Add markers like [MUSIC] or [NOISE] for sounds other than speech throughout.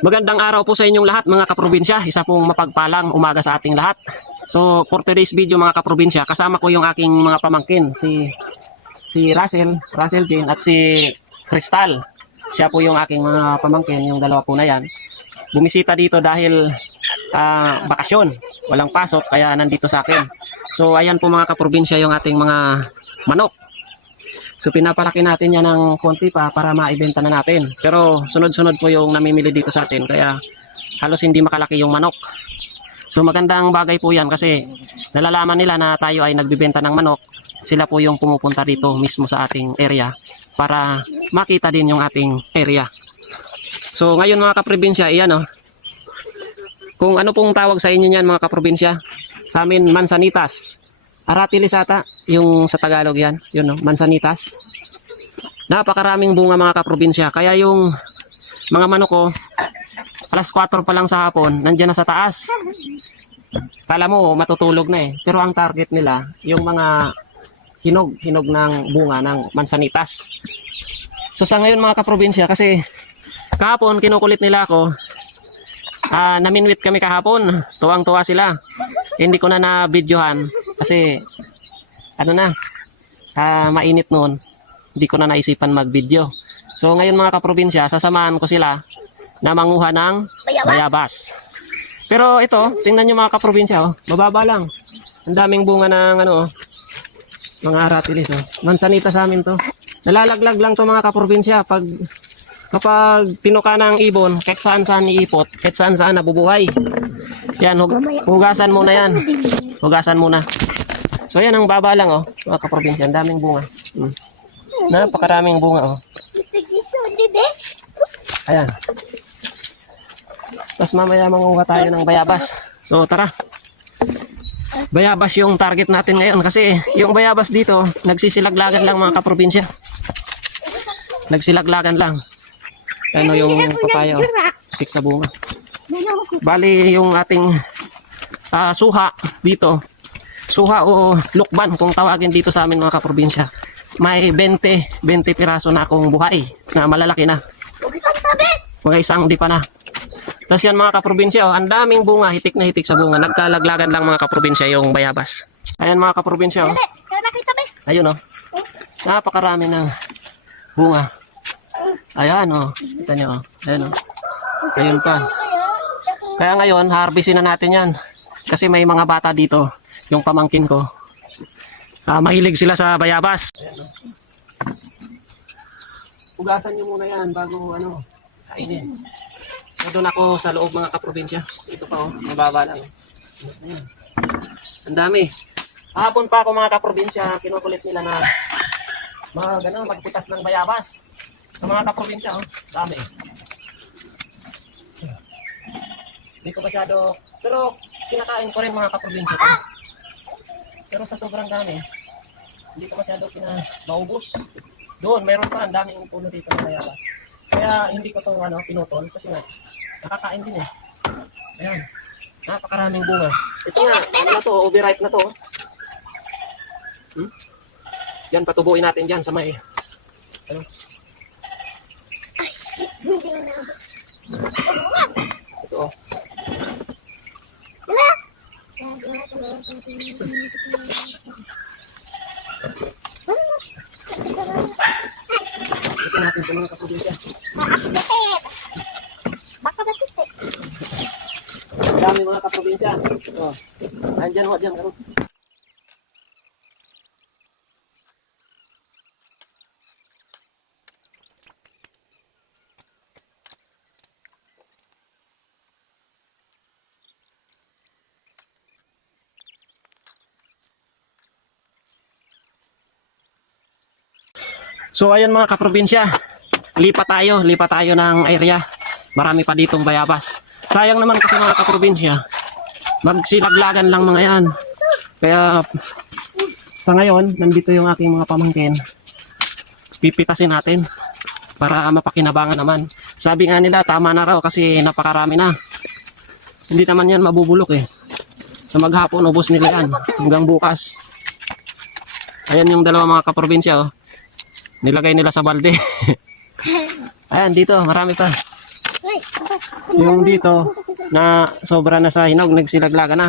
Magandang araw po sa inyong lahat mga kaprobinsya. Isa pong mapagpalang umaga sa ating lahat. So for today's video mga kaprobinsya, kasama ko yung aking mga pamangkin, si si Russell, Russell Jane at si Crystal. Siya po yung aking mga pamangkin, yung dalawa po na yan. Bumisita dito dahil ah, bakasyon, walang pasok kaya nandito sa akin. So ayan po mga kaprobinsya yung ating mga manok. So pinapalaki natin yan ng konti pa para maibenta na natin. Pero sunod-sunod po yung namimili dito sa atin kaya halos hindi makalaki yung manok. So magandang bagay po yan kasi nalalaman nila na tayo ay nagbibenta ng manok. Sila po yung pumupunta dito mismo sa ating area para makita din yung ating area. So ngayon mga kaprobinsya, iyan oh. Kung ano pong tawag sa inyo niyan mga kaprobinsya, sa amin mansanitas. Aratilis ata, yung sa Tagalog yan, yun no, mansanitas. Napakaraming bunga mga kaprobinsya, kaya yung mga manok ko, alas 4 pa lang sa hapon, nandyan na sa taas. Kala mo, matutulog na eh. Pero ang target nila, yung mga hinog, hinog ng bunga ng mansanitas. So sa ngayon mga kaprobinsya, kasi kahapon kinukulit nila ako, ah naminwit kami kahapon, tuwang-tuwa sila. Hindi ko na na-videohan kasi ano na, ah, mainit noon. Hindi ko na naisipan mag-video. So ngayon mga kaprobinsya, sasamahan ko sila na manguha ng bayabas. Pero ito, tingnan nyo mga kaprobinsya, oh, mababa lang. Ang daming bunga ng ano, oh, mga aratilis. Oh. Mansanita sa amin to. Nalalaglag lang to mga kaprobinsya pag kapag pinuka ng ibon, kahit saan saan iipot, kahit saan saan nabubuhay. Yan, hug- hugasan muna yan. Hugasan muna. So yan ang baba lang oh, mga kaprobinsya, ang daming bunga. Hmm. Napakaraming bunga oh. Ayan. Tapos mamaya manguha tayo ng bayabas. So tara. Bayabas yung target natin ngayon kasi yung bayabas dito, nagsisilaglagan lang mga kaprobinsya. Nagsilaglagan lang. Ano yung papaya oh, tik sa bunga. Bali yung ating ah, suha dito. Suha o lukban kung tawagin dito sa amin mga kaprobinsya. May 20, 20 piraso na akong buhay na malalaki na. Mga isang di pa na. Tapos yan mga kaprobinsya, oh, ang daming bunga, hitik na hitik sa bunga. Nagkalaglagan lang mga kaprobinsya yung bayabas. Ayan mga kaprobinsya, oh. ayun oh. Napakarami ng bunga. Ayan oh, kita nyo oh. Ayan oh. Ayun pa. Kaya ngayon, harvestin na natin yan. Kasi may mga bata dito, yung pamangkin ko. Ah, mahilig sila sa bayabas. Hugasan nyo muna yan bago ano, kainin. So, doon ako sa loob mga kaprobinsya. Ito pa oh, mababa lang. Ang dami. Hapon pa ako mga kaprobinsya, kinukulit nila na mag, ano, magpitas ng bayabas. Sa mga kaprobinsya, oh, dami. Hindi ko masyado, pero kinakain ko rin mga kaprobinsya. to. Pero sa sobrang dami, hindi ko masyado kina maubos. Doon, meron pa ang daming puno dito ng bayabas. Kaya hindi ko itong ano, pinutol kasi nga, nakakain din eh. Ayan, napakaraming bunga. Ito nga, ano na to, overripe na to. Hmm? Yan, patubuin natin dyan sa may, ano? Ito oh. Ito natin ito mga kaprobinsya. Ang dami mga kaprobinsya. Oh. Andyan ho, dyan. Karon. So ayan mga kaprobinsya, lipat tayo, lipat tayo ng area. Marami pa ditong bayabas. Sayang naman kasi mga kaprobinsya, magsilaglagan lang mga yan. Kaya sa ngayon, nandito yung aking mga pamangkin. Pipitasin natin para mapakinabangan naman. Sabi nga nila, tama na raw kasi napakarami na. Hindi naman yan mabubulok eh. Sa maghapon, ubos nila yan hanggang bukas. Ayan yung dalawa mga kaprobinsya oh. Nilagay nila sa balde. [LAUGHS] Ayan, dito, marami pa. Yung dito, na sobra na sa hinog, nagsilaglaga na.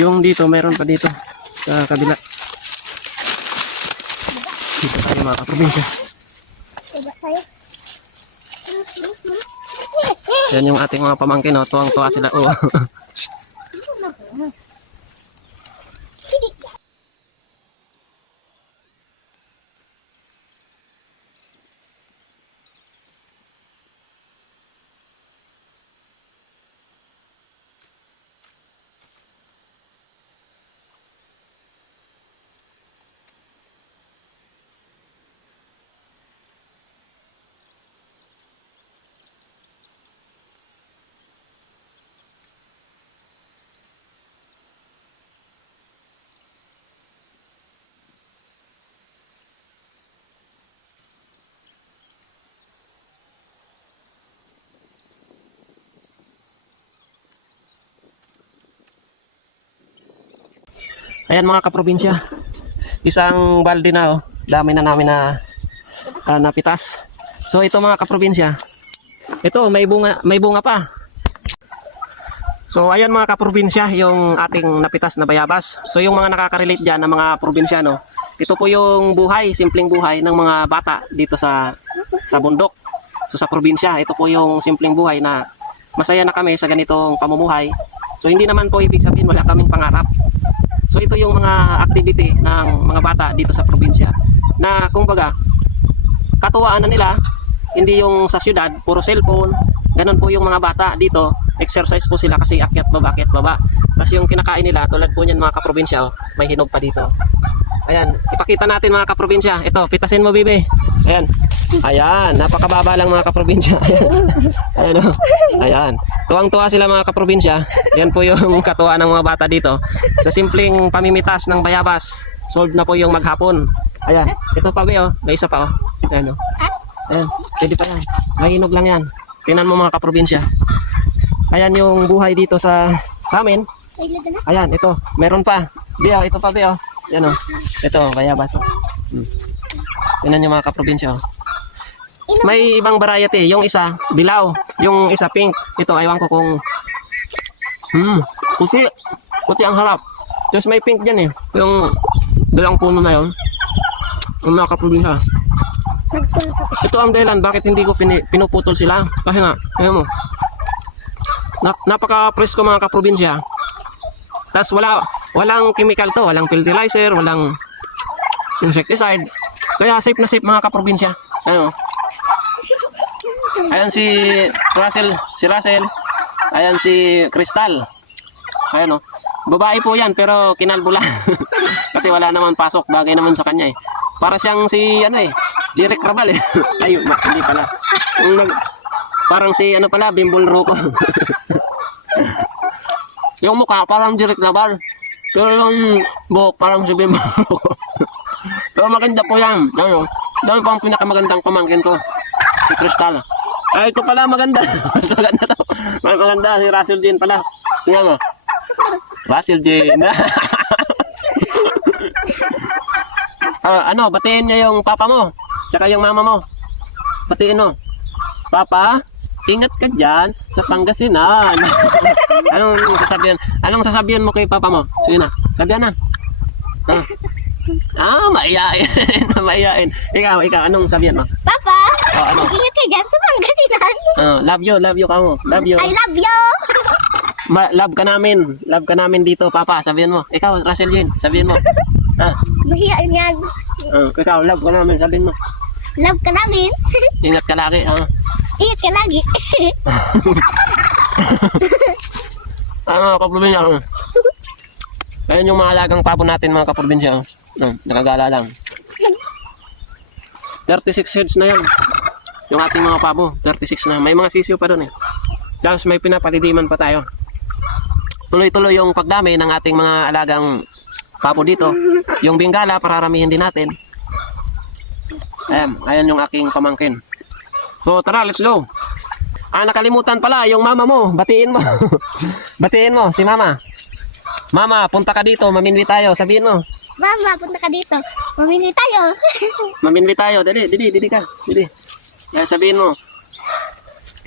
Yung dito, meron pa dito. Sa kabila. Dito tayo mga kaprobinsya. Yan yung ating mga pamangkin, no? tuwang-tuwa sila. Oh. [LAUGHS] Ayan mga kaprobinsya. Isang balde na oh. Dami na namin na ah, napitas. So ito mga kaprobinsya. Ito may bunga may bunga pa. So ayan mga kaprobinsya yung ating napitas na bayabas. So yung mga nakaka-relate diyan na mga probinsyano, ito po yung buhay, simpleng buhay ng mga bata dito sa sa bundok. So sa probinsya, ito po yung simpleng buhay na masaya na kami sa ganitong pamumuhay. So hindi naman po ibig sabihin wala kaming pangarap. So ito yung mga activity ng mga bata dito sa probinsya na kumbaga katuwaan na nila hindi yung sa syudad puro cellphone ganun po yung mga bata dito. Exercise po sila kasi akyat baba akyat baba. Tapos yung kinakain nila tulad po niyan mga kaprobinsya oh, may hinog pa dito. Ayan ipakita natin mga kaprobinsya. Ito pitasin mo bibi ayan. Ayan napakababa lang mga kaprobinsya. [LAUGHS] Ayan. Ayan, oh. Ayan. tuwang-tuwa sila mga kaprobinsya. Yan po yung [LAUGHS] katuwaan ng mga bata dito. Sa simpleng pamimitas ng bayabas solved na po yung maghapon. Ayan. Ito pa ba oh. May isa pa oh. Ayan oh. Ayan. Pwede pa yan. Mahinog lang yan. Tingnan mo mga kaprobinsya. Ayan yung buhay dito sa sa amin. Ayan ito. Meron pa. Bia, ito pa Bia oh. yan oh. Ito bayabas oh. Hmm. tingnan nyo mga kaprobinsya oh. may ibang variety. Yung isa dilaw yung isa pink ito aywan ko kung hmm puti puti ang harap tapos may pink dyan eh yung dalang puno na yun yung mga kaprobinsya ito ang dahilan bakit hindi ko pini- pinuputol sila. Kasi nga, ayan mo. Na, napaka-presko mga kaprobinsya. Tapos wala, walang chemical to, walang fertilizer, walang insecticide. Kaya safe na safe mga kaprobinsya. Ano? Ayan si Russell, si Russell. Ayan si Crystal. Ayan o. Babae po yan pero kinalbo lang. [LAUGHS] Kasi wala naman pasok. Bagay naman sa kanya eh. Para siyang si ano eh. Direk Rabal eh. [LAUGHS] Ay, ma- hindi pala. Nag, parang si ano pala, Bimbol Rocco. [LAUGHS] yung mukha parang Direk Rabal. Pero yung buhok parang si Bimbol Rocco. Pero maganda po yan. Ano? Dami pa ang pinakamagandang pamangkin ko. Si Crystal. Ay, ito pala maganda. Mas [LAUGHS] maganda to. Mas maganda si Russell Jean pala. Tingnan mo. Russell Jean. [LAUGHS] Ah, ano, batiin niya yung papa mo. Tsaka yung mama mo. Batiin mo. Papa, ingat ka dyan sa Pangasinan. [LAUGHS] anong sasabihan? Anong sasabihan mo kay papa mo? Sige na. Sabihan na. Ah, ah maiyain. maiyain. Ikaw, ikaw, anong sabihan mo? Papa, Oh, ano? mag-ingat ka dyan sa Pangasinan. Ah, love you, love you ka mo. Love you. I love you. Ma- love ka namin. Love ka namin dito, papa. Sabihan mo. Ikaw, Russell Jean, sabihin mo. [LAUGHS] Ah, Mahiya yan. ah, ikaw, love ka namin, sabihin mo. Love ka namin. Ingat ka lagi, ah. Ingat ka lagi. [LAUGHS] Ano, kaprobinsya. oh. Ayan yung mga alagang pabo natin, mga kaprobinsya. oh. Oh, nakagala lang. [LAUGHS] 36 heads na yan. Yung ating mga pabo, 36 na. May mga sisiyo pa doon eh. Tapos may pinapalidiman pa tayo. Tuloy-tuloy yung pagdami ng ating mga alagang pabo dito. Yung bingala, pararamihin din natin. Ayan, ayan yung aking pamangkin. So tara, let's go. Ah, nakalimutan pala, yung mama mo, batiin mo. [LAUGHS] batiin mo, si mama. Mama, punta ka dito, maminwi tayo, sabihin mo. Mama, punta ka dito. Mamili tayo. [LAUGHS] Maminwi tayo, dali, dali, dali ka, dali. Yan, sabihin mo.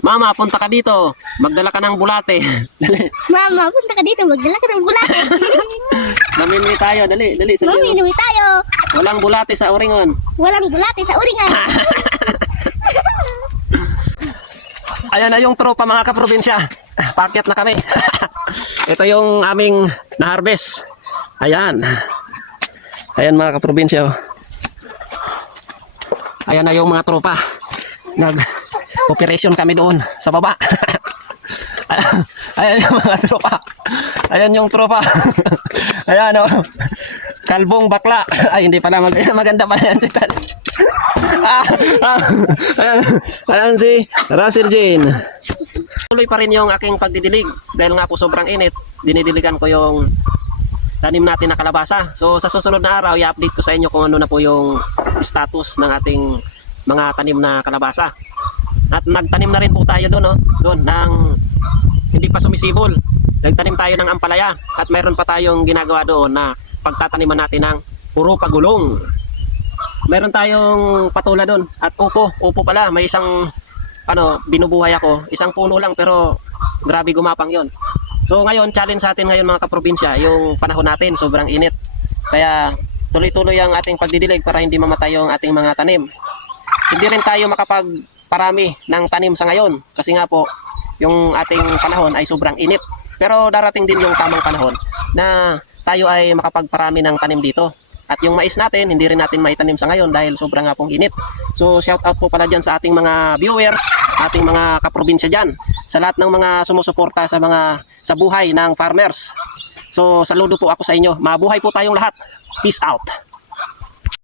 Mama, punta ka dito. Magdala ka ng bulate. [LAUGHS] dali. Mama, punta ka dito. Magdala ka ng bulate. [LAUGHS] Namimili tayo. Dali, dali. Sige. Mamimili tayo. Walang bulate sa Oringon. Walang bulate sa uringan. [LAUGHS] Ayan na yung tropa mga kaprobinsya. Paket na kami. Ito yung aming na-harvest. Ayan. Ayan mga kaprobinsya. oh. Ayan na yung mga tropa. Nag-operation kami doon sa baba. [LAUGHS] Ayan yung mga tropa. Ayan yung tropa. [LAUGHS] Ayan o. Kalbong bakla. [LAUGHS] Ay, hindi pala. Mag maganda pala yan si Tal. ah, ah, ayan, ayan si Russell Jane. Tuloy pa rin yung aking pagdidilig dahil nga po sobrang init. Dinidiligan ko yung tanim natin na kalabasa. So sa susunod na araw, i-update ko sa inyo kung ano na po yung status ng ating mga tanim na kalabasa. At nagtanim na rin po tayo doon, no? Doon ng hindi pa sumisibol. Nagtanim tayo ng ampalaya at mayroon pa tayong ginagawa doon na pagtataniman natin ng puro pagulong. Meron tayong patula doon at upo, upo pala, may isang ano, binubuhay ako, isang puno lang pero grabe gumapang 'yon. So ngayon, challenge sa atin ngayon mga kaprobinsya, yung panahon natin, sobrang init. Kaya tuloy-tuloy ang ating pagdidilig para hindi mamatay yung ating mga tanim. Hindi rin tayo makapagparami ng tanim sa ngayon kasi nga po, yung ating panahon ay sobrang init. Pero darating din yung tamang panahon na tayo ay makapagparami ng tanim dito. At yung mais natin, hindi rin natin maitanim sa ngayon dahil sobrang nga pong init. So shout out po pala dyan sa ating mga viewers, ating mga kaprobinsya dyan, sa lahat ng mga sumusuporta sa mga sa buhay ng farmers. So saludo po ako sa inyo. Mabuhay po tayong lahat. Peace out.